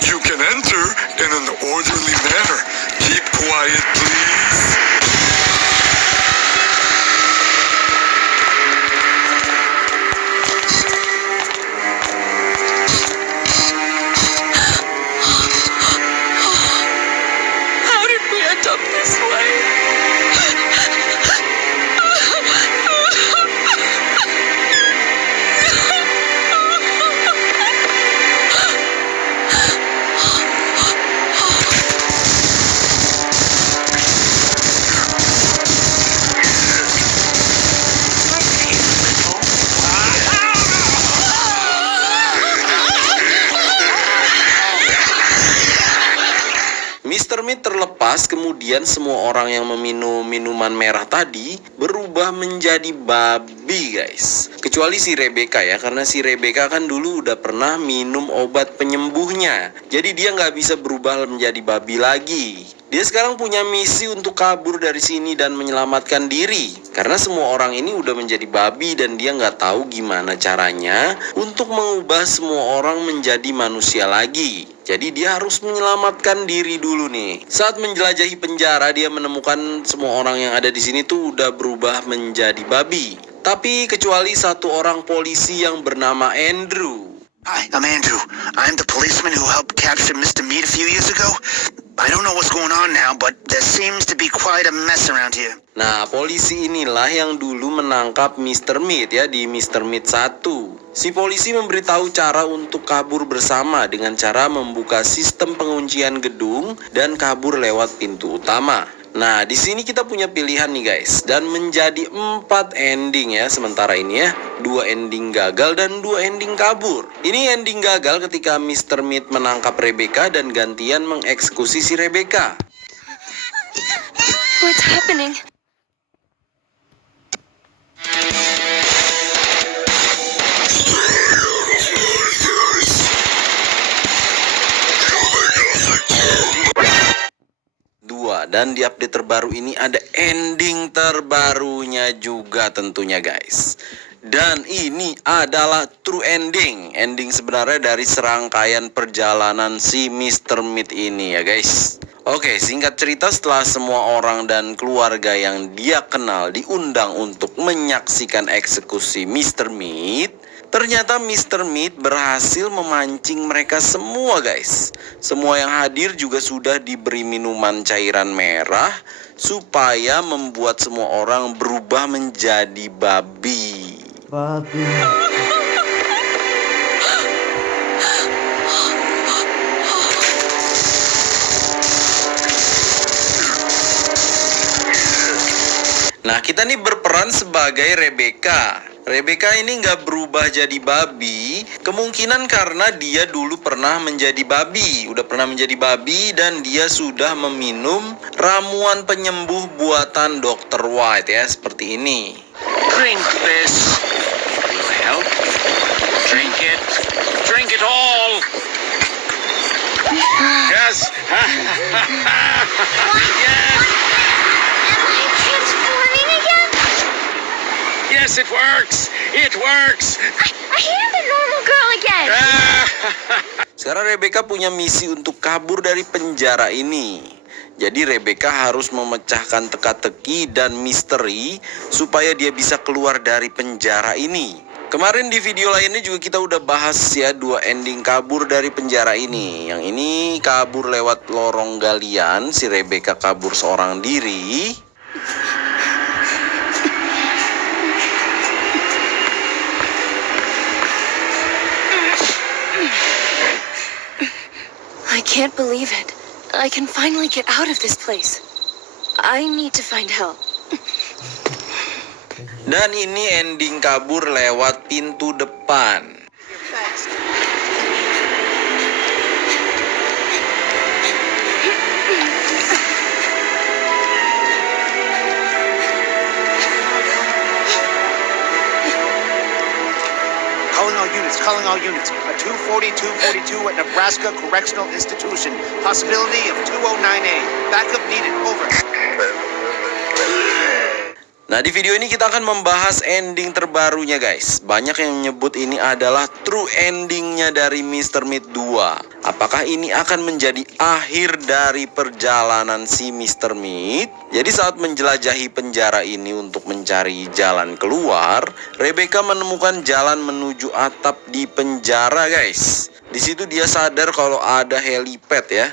You can enter in an orderly manner. Keep quiet, please. How did we end up this way? Mr. Meat terlepas, kemudian semua orang yang meminum minuman merah tadi berubah menjadi babi, guys. Kecuali si Rebecca ya, karena si Rebecca kan dulu udah pernah minum obat penyembuhnya. Jadi dia nggak bisa berubah menjadi babi lagi. Dia sekarang punya misi untuk kabur dari sini dan menyelamatkan diri. Karena semua orang ini udah menjadi babi dan dia nggak tahu gimana caranya untuk mengubah semua orang menjadi manusia lagi. Jadi dia harus menyelamatkan diri dulu nih. Saat menjelajahi penjara, dia menemukan semua orang yang ada di sini tuh udah berubah menjadi babi. Tapi kecuali satu orang polisi yang bernama Andrew. Hi, I'm Andrew. I'm the policeman who helped capture Mr. Meat a few years ago. I don't know what's going on now, but there seems to be quite a mess around here. Nah, polisi inilah yang dulu menangkap Mr. Meat ya di Mr. Meat 1. Si polisi memberitahu cara untuk kabur bersama dengan cara membuka sistem penguncian gedung dan kabur lewat pintu utama. Nah, di sini kita punya pilihan nih guys, dan menjadi 4 ending ya sementara ini ya. 2 ending gagal dan 2 ending kabur. Ini ending gagal ketika Mr. Meat menangkap Rebecca dan gantian mengeksekusi si Rebecca. What's happening? Dan di update terbaru ini ada ending terbarunya juga tentunya guys. Dan ini adalah true ending. Ending sebenarnya dari serangkaian perjalanan si Mr. Meat ini ya guys. Oke, singkat cerita, setelah semua orang dan keluarga yang dia kenal diundang untuk menyaksikan eksekusi Mr. Meat, ternyata Mr. Meat berhasil memancing mereka semua guys. Semua yang hadir juga sudah diberi minuman cairan merah supaya membuat semua orang berubah menjadi babi. Nah, kita nih berperan sebagai Rebecca. Rebecca ini nggak berubah jadi babi, kemungkinan karena dia dulu pernah menjadi babi. Udah pernah menjadi babi dan dia sudah meminum ramuan penyembuh buatan Dr. White ya, seperti ini. Drink this. Will help. Drink it. Drink it all. Yes. Yes. Yes, it works. It works. I am the normal girl again. Sekarang Rebecca punya misi untuk kabur dari penjara ini. Jadi Rebecca harus memecahkan teka-teki dan misteri supaya dia bisa keluar dari penjara ini. Kemarin di video lainnya juga kita udah bahas ya 2 ending kabur dari penjara ini. Yang ini kabur lewat lorong galian, si Rebecca kabur seorang diri. I can't believe it. I can finally get out of this place. I need to find help. Dan ini ending kabur lewat pintu depan. Calling all units. A 24242 at Nebraska Correctional Institution. Possibility of 209A. Backup needed. Over. Nah, di video ini kita akan membahas ending terbarunya guys. Banyak yang menyebut ini adalah true endingnya dari Mr. Meat 2. Apakah ini akan menjadi akhir dari perjalanan si Mr. Meat? Jadi saat menjelajahi penjara ini untuk mencari jalan keluar, Rebecca menemukan jalan menuju atap di penjara guys. Di situ dia sadar kalau ada helipad ya.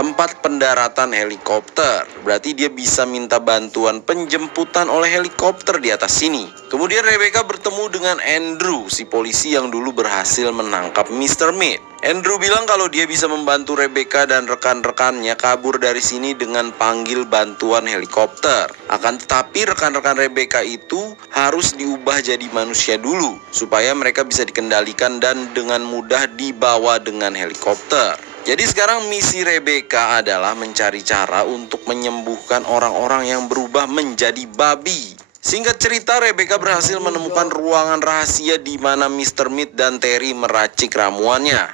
Tempat pendaratan helikopter. Berarti dia bisa minta bantuan penjemputan oleh helikopter di atas sini. Kemudian Rebecca bertemu dengan Andrew, si polisi yang dulu berhasil menangkap Mr. Meat. Andrew bilang kalau dia bisa membantu Rebecca dan rekan-rekannya kabur dari sini dengan panggil bantuan helikopter. Akan tetapi rekan-rekan Rebecca itu harus diubah jadi manusia dulu supaya mereka bisa dikendalikan dan dengan mudah dibawa dengan helikopter. Jadi sekarang misi Rebecca adalah mencari cara untuk menyembuhkan orang-orang yang berubah menjadi babi. Singkat cerita, Rebecca berhasil menemukan ruangan rahasia di mana Mr. Meat dan Terry meracik ramuannya.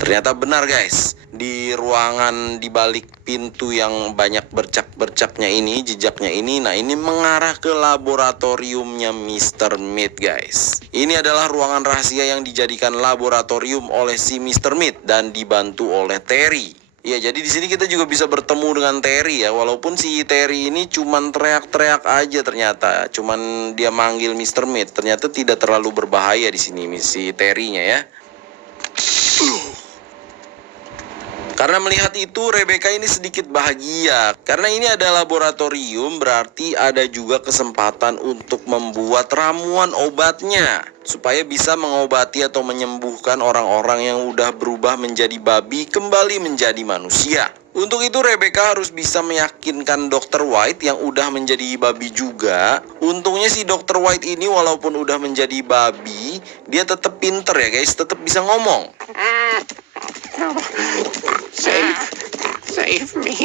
Ternyata benar guys, di ruangan di balik pintu yang banyak bercak-bercaknya ini, jejaknya ini, nah ini mengarah ke laboratoriumnya Mr. Meat guys. Ini adalah ruangan rahasia yang dijadikan laboratorium oleh si Mr. Meat dan dibantu oleh Terry. Ya, jadi di sini kita juga bisa bertemu dengan Terry ya, walaupun si Terry ini cuman teriak-teriak aja ternyata, cuman dia manggil Mr. Meat, ternyata tidak terlalu berbahaya di sini si Terry-nya ya. Karena melihat itu, Rebecca ini sedikit bahagia. Karena ini ada laboratorium, berarti ada juga kesempatan untuk membuat ramuan obatnya. Supaya bisa mengobati atau menyembuhkan orang-orang yang udah berubah menjadi babi kembali menjadi manusia. Untuk itu Rebecca harus bisa meyakinkan Dr. White yang udah menjadi babi juga. Untungnya si Dr. White ini walaupun udah menjadi babi, dia tetap pinter ya guys, tetap bisa ngomong. Save me.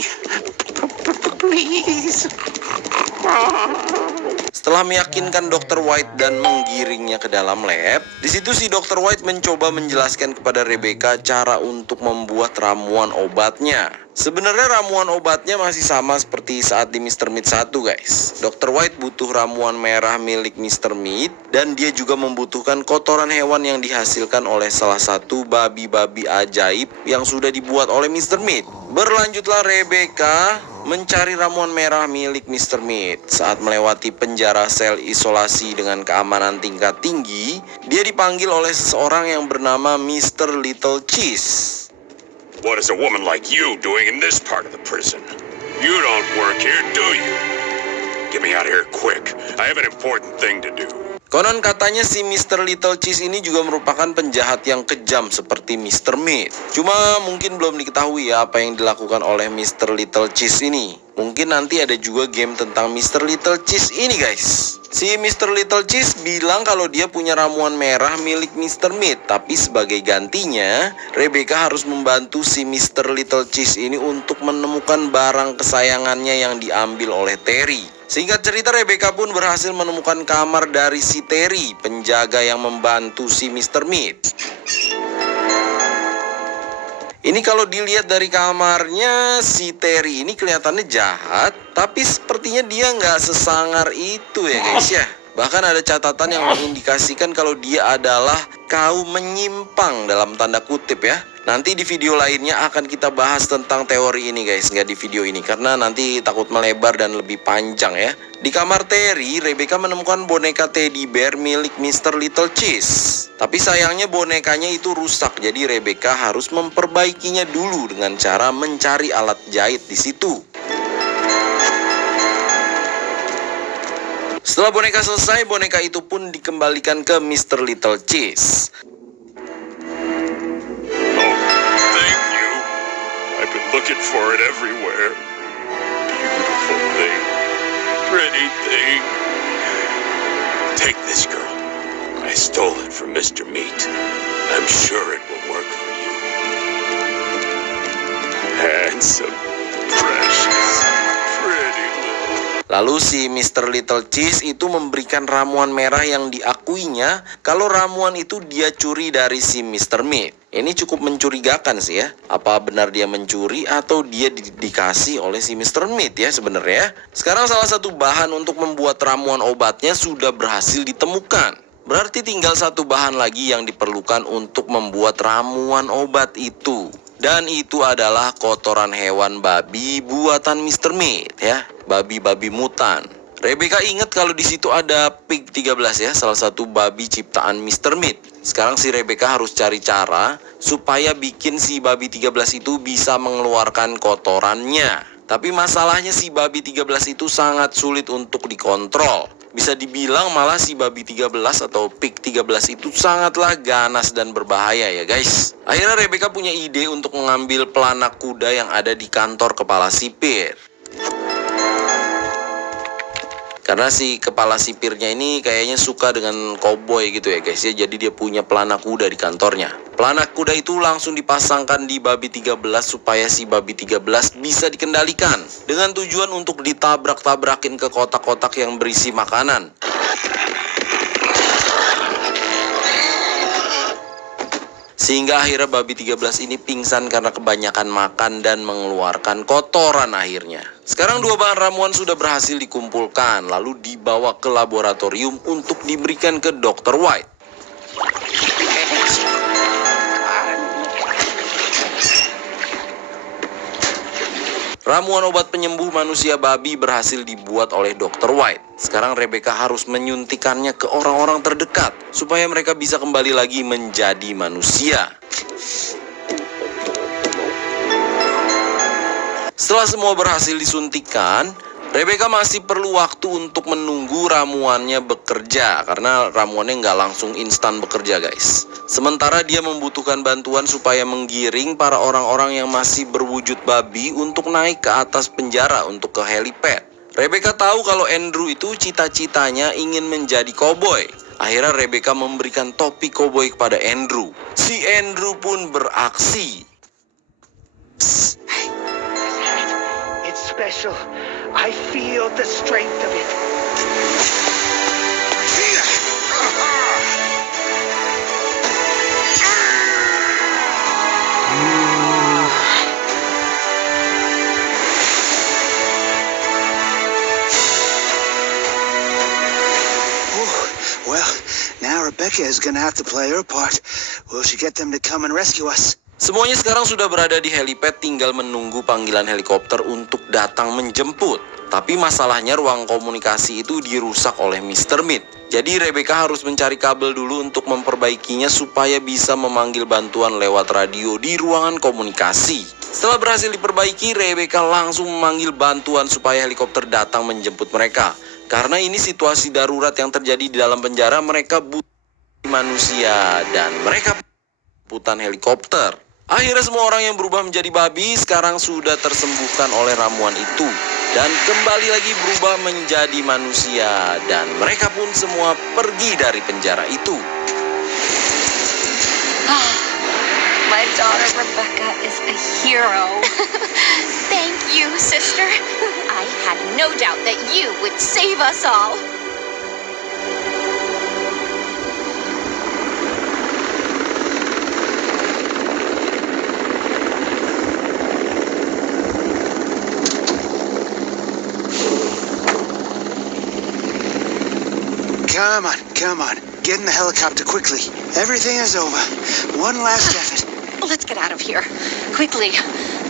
Please. Setelah meyakinkan Dr. White dan menggiringnya ke dalam lab, di situ si Dr. White mencoba menjelaskan kepada Rebecca cara untuk membuat ramuan obatnya. Sebenarnya ramuan obatnya masih sama seperti saat di Mr. Meat 1 guys. Dr. White butuh ramuan merah milik Mr. Meat dan dia juga membutuhkan kotoran hewan yang dihasilkan oleh salah satu babi-babi ajaib yang sudah dibuat oleh Mr. Meat. Berlanjutlah Rebecca mencari ramuan merah milik Mr. Meat. Saat melewati penjara sel isolasi dengan keamanan tingkat tinggi, dia dipanggil oleh seseorang yang bernama Mr. Little Cheese. What is a woman like you doing in this part of the prison? You don't work here, do you? Get me out of here quick. I have an important thing to do. Konon katanya si Mr. Little Cheese ini juga merupakan penjahat yang kejam seperti Mr. Meat. Cuma mungkin belum diketahui ya apa yang dilakukan oleh Mr. Little Cheese ini. Mungkin nanti ada juga game tentang Mr. Little Cheese ini guys. Si Mr. Little Cheese bilang kalau dia punya ramuan merah milik Mr. Meat. Tapi sebagai gantinya, Rebecca harus membantu si Mr. Little Cheese ini untuk menemukan barang kesayangannya yang diambil oleh Terry. Singkat cerita, Rebecca pun berhasil menemukan kamar dari si Terry, penjaga yang membantu si Mr. Meat. Ini kalau dilihat dari kamarnya, si Terry ini kelihatannya jahat, tapi sepertinya dia nggak sesangar itu ya guys ya. Bahkan ada catatan yang mengindikasikan kalau dia adalah kaum menyimpang dalam tanda kutip ya. Nanti di video lainnya akan kita bahas tentang teori ini guys, nggak di video ini karena nanti takut melebar dan lebih panjang ya. Di kamar Terry, Rebecca menemukan boneka teddy bear milik Mr. Little Cheese. Tapi sayangnya bonekanya itu rusak, jadi Rebecca harus memperbaikinya dulu dengan cara mencari alat jahit di situ. Setelah boneka selesai, boneka itu pun dikembalikan ke Mr. Little Cheese. Thank you. I've been looking for it everywhere. Beautiful thing. Pretty thing. Take this, girl. I stole it from Mr. Meat. I'm sure it will work for you. Handsome, precious, pretty little Lalu si Mr. Little Cheese itu memberikan ramuan merah yang diakuinya kalau ramuan itu dia curi dari si Mr. Meat. Ini cukup mencurigakan sih ya. Apa benar dia mencuri atau dia dikasih oleh si Mr. Meat ya sebenarnya. Sekarang salah satu bahan untuk membuat ramuan obatnya sudah berhasil ditemukan. Berarti tinggal satu bahan lagi yang diperlukan untuk membuat ramuan obat itu. Dan itu adalah kotoran hewan babi buatan Mr. Meat ya, babi-babi mutan. Rebecca ingat kalau di situ ada Pig 13 ya, salah satu babi ciptaan Mr. Meat. Sekarang si Rebecca harus cari cara supaya bikin si babi 13 itu bisa mengeluarkan kotorannya. Tapi masalahnya si babi 13 itu sangat sulit untuk dikontrol. Bisa dibilang malah si babi 13 atau Pig 13 itu sangatlah ganas dan berbahaya ya guys. Akhirnya Rebecca punya ide untuk mengambil pelanak kuda yang ada di kantor kepala sipir. Karena si kepala sipirnya ini kayaknya suka dengan cowboy gitu ya guys ya. Jadi dia punya pelanak kuda di kantornya. Pelanak kuda itu langsung dipasangkan di babi 13 supaya si babi 13 bisa dikendalikan. Dengan tujuan untuk ditabrak-tabrakin ke kotak-kotak yang berisi makanan. Sehingga akhirnya babi 13 ini pingsan karena kebanyakan makan dan mengeluarkan kotoran akhirnya. Sekarang dua bahan ramuan sudah berhasil dikumpulkan, lalu dibawa ke laboratorium untuk diberikan ke Dr. White. Ramuan obat penyembuh manusia babi berhasil dibuat oleh Dr. White. Sekarang Rebecca harus menyuntikannya ke orang-orang terdekat supaya mereka bisa kembali lagi menjadi manusia. Setelah semua berhasil disuntikan, Rebecca masih perlu waktu untuk menunggu ramuannya bekerja karena ramuannya nggak langsung instan bekerja guys. Sementara dia membutuhkan bantuan supaya menggiring para orang-orang yang masih berwujud babi untuk naik ke atas penjara untuk ke helipad. Rebecca tahu kalau Andrew itu cita-citanya ingin menjadi koboi. Akhirnya Rebecca memberikan topi koboi kepada Andrew. Si Andrew pun beraksi. It's special. I feel the strength of it. Well, now Rebecca is gonna have to play her part. Will she get them to come and rescue us? Semuanya sekarang sudah berada di helipad, tinggal menunggu panggilan helikopter untuk datang menjemput. Tapi masalahnya ruang komunikasi itu dirusak oleh Mr. Meat. Jadi Rebecca harus mencari kabel dulu untuk memperbaikinya supaya bisa memanggil bantuan lewat radio di ruangan komunikasi. Setelah berhasil diperbaiki, Rebecca langsung memanggil bantuan supaya helikopter datang menjemput mereka. Karena ini situasi darurat yang terjadi di dalam penjara, mereka butuh manusia dan mereka butuh helikopter. Akhirnya semua orang yang berubah menjadi babi sekarang sudah tersembuhkan oleh ramuan itu dan kembali lagi berubah menjadi manusia dan mereka pun semua pergi dari penjara itu. My daughter Rebecca is a hero. Thank you, sister. I had no doubt that you would save us all. Come on. Get in the helicopter quickly. Everything is over. One last effort. Let's get out of here. Quickly,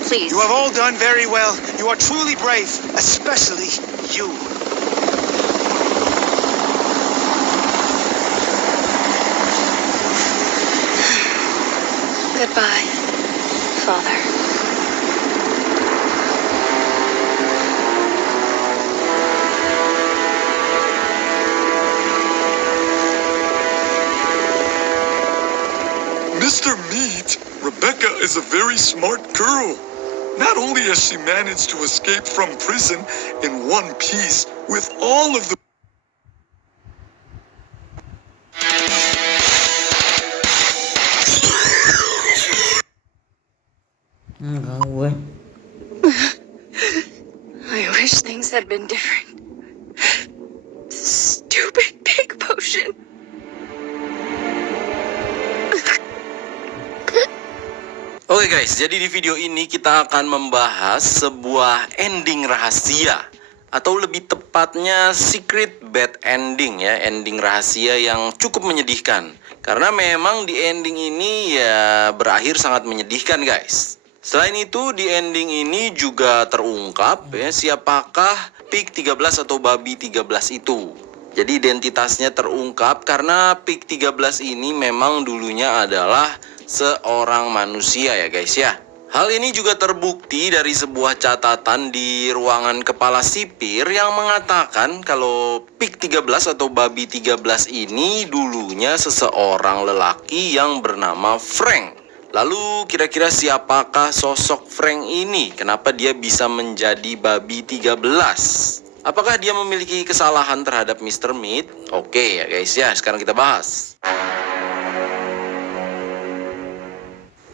please. You have all done very well. You are truly brave, especially you. Goodbye, Father. Mr. Meat, Rebecca is a very smart girl. Not only has she managed to escape from prison in one piece with all of the I wish things had been different. stupid pig potion. Oke guys, jadi di video ini kita akan membahas sebuah ending rahasia, atau lebih tepatnya secret bad ending ya, ending rahasia yang cukup menyedihkan. Karena memang di ending ini ya berakhir sangat menyedihkan guys. Selain itu di ending ini juga terungkap ya siapakah Pig 13 atau Babi 13 itu. Jadi identitasnya terungkap karena Pig 13 ini memang dulunya adalah seorang manusia ya guys ya. Hal ini juga terbukti dari sebuah catatan di ruangan kepala sipir yang mengatakan kalau Pig 13 atau Babi 13 ini dulunya seseorang lelaki yang bernama Frank. Lalu kira-kira siapakah sosok Frank ini? Kenapa dia bisa menjadi Babi 13? Apakah dia memiliki kesalahan terhadap Mr. Meat? Oke ya guys ya, sekarang kita bahas.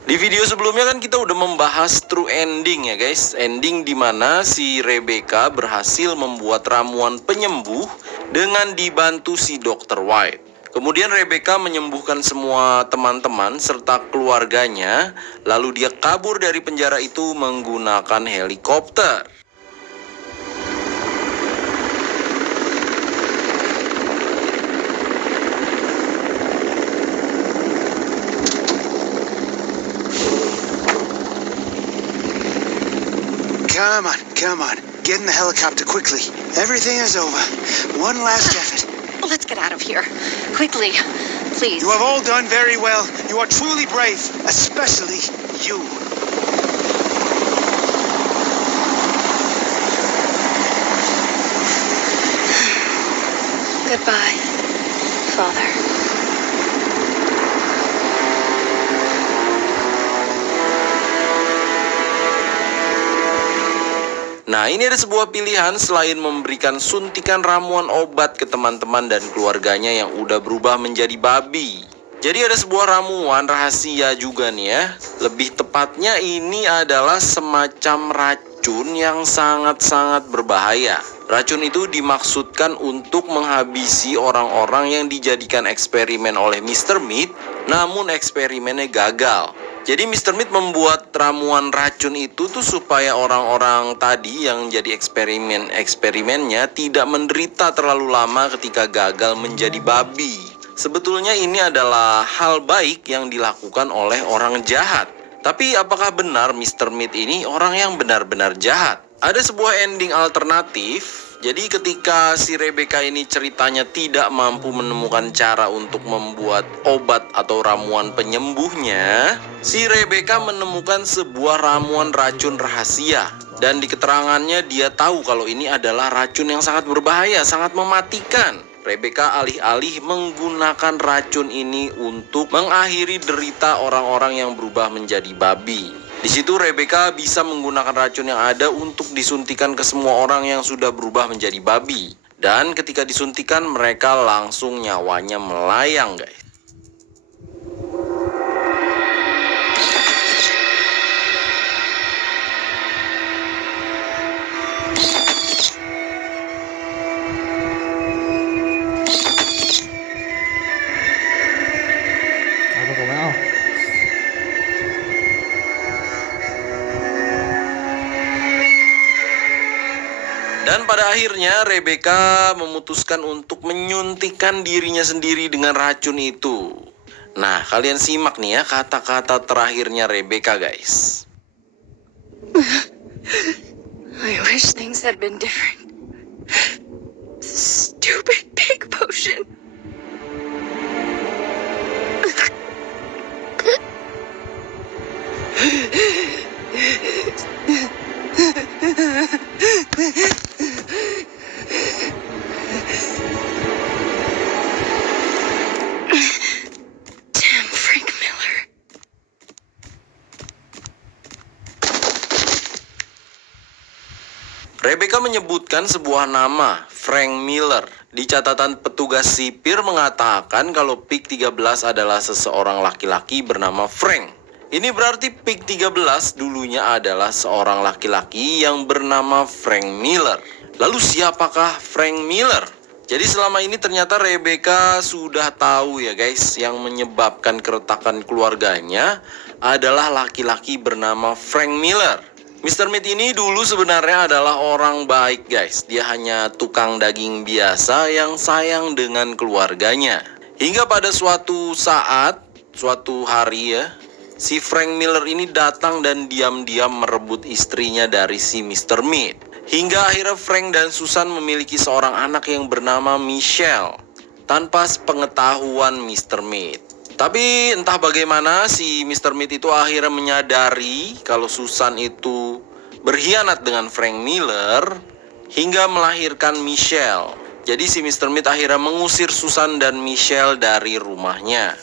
Di video sebelumnya kan kita udah membahas true ending ya guys. Ending dimana si Rebecca berhasil membuat ramuan penyembuh dengan dibantu si Dr. White. Kemudian Rebecca menyembuhkan semua teman-teman serta keluarganya. Lalu dia kabur dari penjara itu menggunakan helikopter. Come on. Get in the helicopter quickly. Everything is over. One last effort. Let's get out of here. Quickly, please. You have all done very well. You are truly brave, especially you. Goodbye, Father. Nah, ini ada sebuah pilihan selain memberikan suntikan ramuan obat ke teman-teman dan keluarganya yang udah berubah menjadi babi. Jadi ada sebuah ramuan rahasia juga nih ya. Lebih tepatnya ini adalah semacam racun yang sangat-sangat berbahaya. Racun itu dimaksudkan untuk menghabisi orang-orang yang dijadikan eksperimen oleh Mr. Meat, namun eksperimennya gagal. Jadi Mr. Meat membuat ramuan racun itu tuh supaya orang-orang tadi yang jadi eksperimennya tidak menderita terlalu lama ketika gagal menjadi babi. Sebetulnya ini adalah hal baik yang dilakukan oleh orang jahat. Tapi apakah benar Mr. Meat ini orang yang benar-benar jahat? Ada sebuah ending alternatif. Jadi ketika si Rebecca ini ceritanya tidak mampu menemukan cara untuk membuat obat atau ramuan penyembuhnya, si Rebecca menemukan sebuah ramuan racun rahasia. Dan di keterangannya dia tahu kalau ini adalah racun yang sangat berbahaya, sangat mematikan. Rebecca alih-alih menggunakan racun ini untuk mengakhiri derita orang-orang yang berubah menjadi babi. Di situ Rebecca bisa menggunakan racun yang ada untuk disuntikan ke semua orang yang sudah berubah menjadi babi. Dan ketika disuntikan mereka langsung nyawanya melayang guys. Apa kau mau? Dan pada akhirnya Rebecca memutuskan untuk menyuntikkan dirinya sendiri dengan racun itu. Nah, kalian simak nih ya kata-kata terakhirnya Rebecca guys. I wish things had been different. Stupid pig potion. Damn Frank Miller. Rebecca menyebutkan sebuah nama, Frank Miller. Di catatan petugas sipir mengatakan kalau Pig 13 adalah seseorang laki-laki bernama Frank. Ini berarti Pig 13 dulunya adalah seorang laki-laki yang bernama Frank Miller. Lalu siapakah Frank Miller? Jadi selama ini ternyata Rebecca sudah tahu ya guys, yang menyebabkan keretakan keluarganya adalah laki-laki bernama Frank Miller. Mr. Meat ini dulu sebenarnya adalah orang baik guys. Dia hanya tukang daging biasa yang sayang dengan keluarganya. Hingga pada suatu saat, suatu hari ya, si Frank Miller ini datang dan diam-diam merebut istrinya dari si Mr. Meat. Hingga akhirnya Frank dan Susan memiliki seorang anak yang bernama Michelle tanpa pengetahuan Mr. Meat. Tapi entah bagaimana si Mr. Meat itu akhirnya menyadari kalau Susan itu berkhianat dengan Frank Miller hingga melahirkan Michelle. Jadi si Mr. Meat akhirnya mengusir Susan dan Michelle dari rumahnya.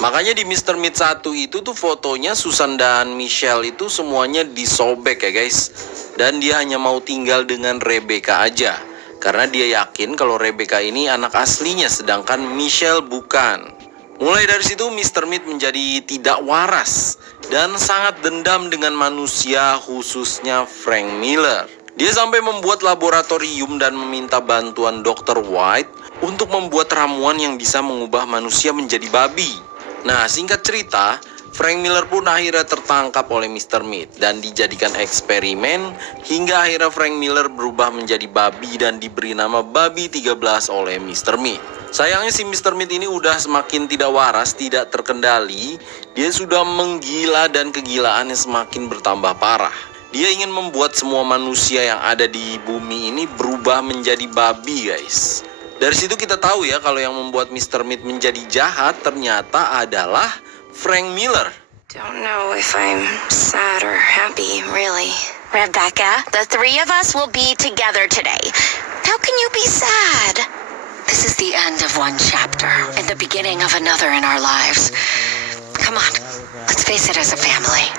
Makanya di Mr. Meat 1 itu tuh fotonya Susan dan Michelle itu semuanya disobek ya guys. Dan dia hanya mau tinggal dengan Rebecca aja. Karena dia yakin kalau Rebecca ini anak aslinya sedangkan Michelle bukan. Mulai dari situ Mr. Meat menjadi tidak waras dan sangat dendam dengan manusia, khususnya Frank Miller. Dia sampai membuat laboratorium dan meminta bantuan Dr. White untuk membuat ramuan yang bisa mengubah manusia menjadi babi. Nah, singkat cerita, Frank Miller pun akhirnya tertangkap oleh Mr. Meat dan dijadikan eksperimen hingga akhirnya Frank Miller berubah menjadi babi dan diberi nama Babi 13 oleh Mr. Meat. Sayangnya si Mr. Meat ini udah semakin tidak waras, tidak terkendali. Dia sudah menggila dan kegilaannya semakin bertambah parah. Dia ingin membuat semua manusia yang ada di bumi ini berubah menjadi babi guys. Dari situ kita tahu ya kalau yang membuat Mr. Meat menjadi jahat ternyata adalah Frank Miller. Don't know if I'm sad or happy, really. Rebecca, the three of us will be together today. How can you be sad? This is the end of one chapter and the beginning of another in our lives. Come on, let's face it as a family.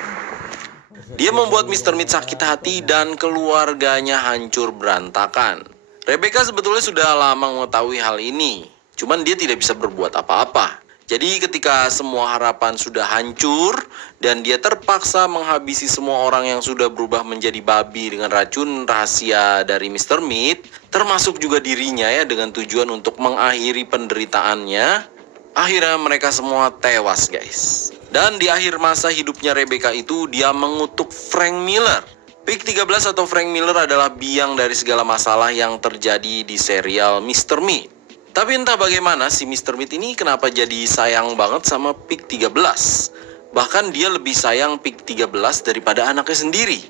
Dia membuat Mr. Meat sakit hati dan keluarganya hancur berantakan. Rebecca sebetulnya sudah lama mengetahui hal ini, cuman dia tidak bisa berbuat apa-apa. Jadi ketika semua harapan sudah hancur dan dia terpaksa menghabisi semua orang yang sudah berubah menjadi babi dengan racun rahasia dari Mr. Meat, termasuk juga dirinya ya dengan tujuan untuk mengakhiri penderitaannya, akhirnya mereka semua tewas guys. Dan di akhir masa hidupnya Rebecca itu dia mengutuk Frank Miller. Pig 13 atau Frank Miller adalah biang dari segala masalah yang terjadi di serial Mr. Meat. Tapi entah bagaimana si Mr. Meat ini kenapa jadi sayang banget sama Pig 13. Bahkan dia lebih sayang Pig 13 daripada anaknya sendiri.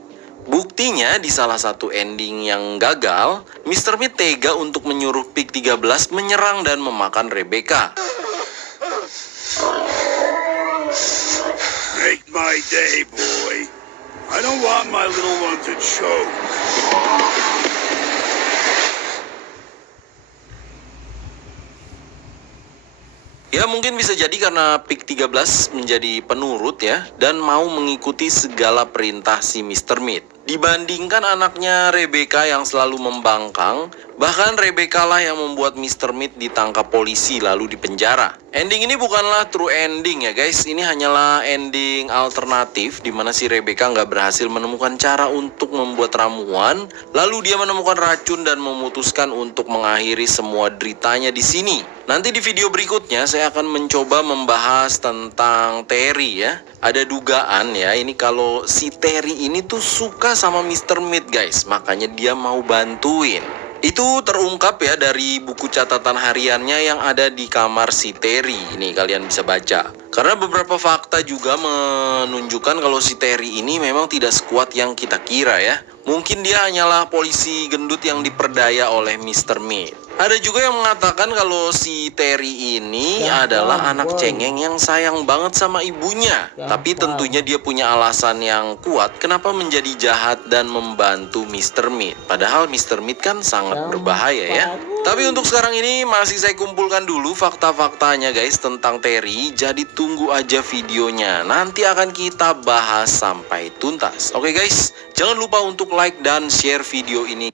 Buktinya di salah satu ending yang gagal, Mr. Meat tega untuk menyuruh Pig 13 menyerang dan memakan Rebecca. Make my day, boy. I don't want my little one to choke. Ya mungkin bisa jadi karena Pig 13 menjadi penurut ya dan mau mengikuti segala perintah si Mr. Meat. Dibandingkan anaknya Rebecca yang selalu membangkang, bahkan Rebecca lah yang membuat Mr. Meat ditangkap polisi lalu dipenjara. Ending ini bukanlah true ending ya guys, ini hanyalah ending alternatif di mana si Rebecca nggak berhasil menemukan cara untuk membuat ramuan, lalu dia menemukan racun dan memutuskan untuk mengakhiri semua deritanya di sini. Nanti di video berikutnya saya akan mencoba membahas tentang Terry ya. Ada dugaan ya, ini kalau si Terry ini tuh suka sama Mr. Meat guys, makanya dia mau bantuin. Itu terungkap ya dari buku catatan hariannya yang ada di kamar si Terry. Ini kalian bisa baca. Karena beberapa fakta juga menunjukkan kalau si Terry ini memang tidak sekuat yang kita kira ya. Mungkin dia hanyalah polisi gendut yang diperdaya oleh Mr. Meat. Ada juga yang mengatakan kalau si Terry ini adalah anak cengeng yang sayang banget sama ibunya. Tapi tentunya dia punya alasan yang kuat kenapa menjadi jahat dan membantu Mr. Meat. Padahal Mr. Meat kan sangat berbahaya ya. Tapi untuk sekarang ini masih saya kumpulkan dulu fakta-faktanya guys tentang Terry. Jadi tunggu aja videonya. Nanti akan kita bahas sampai tuntas. Oke guys, jangan lupa untuk like dan share video ini.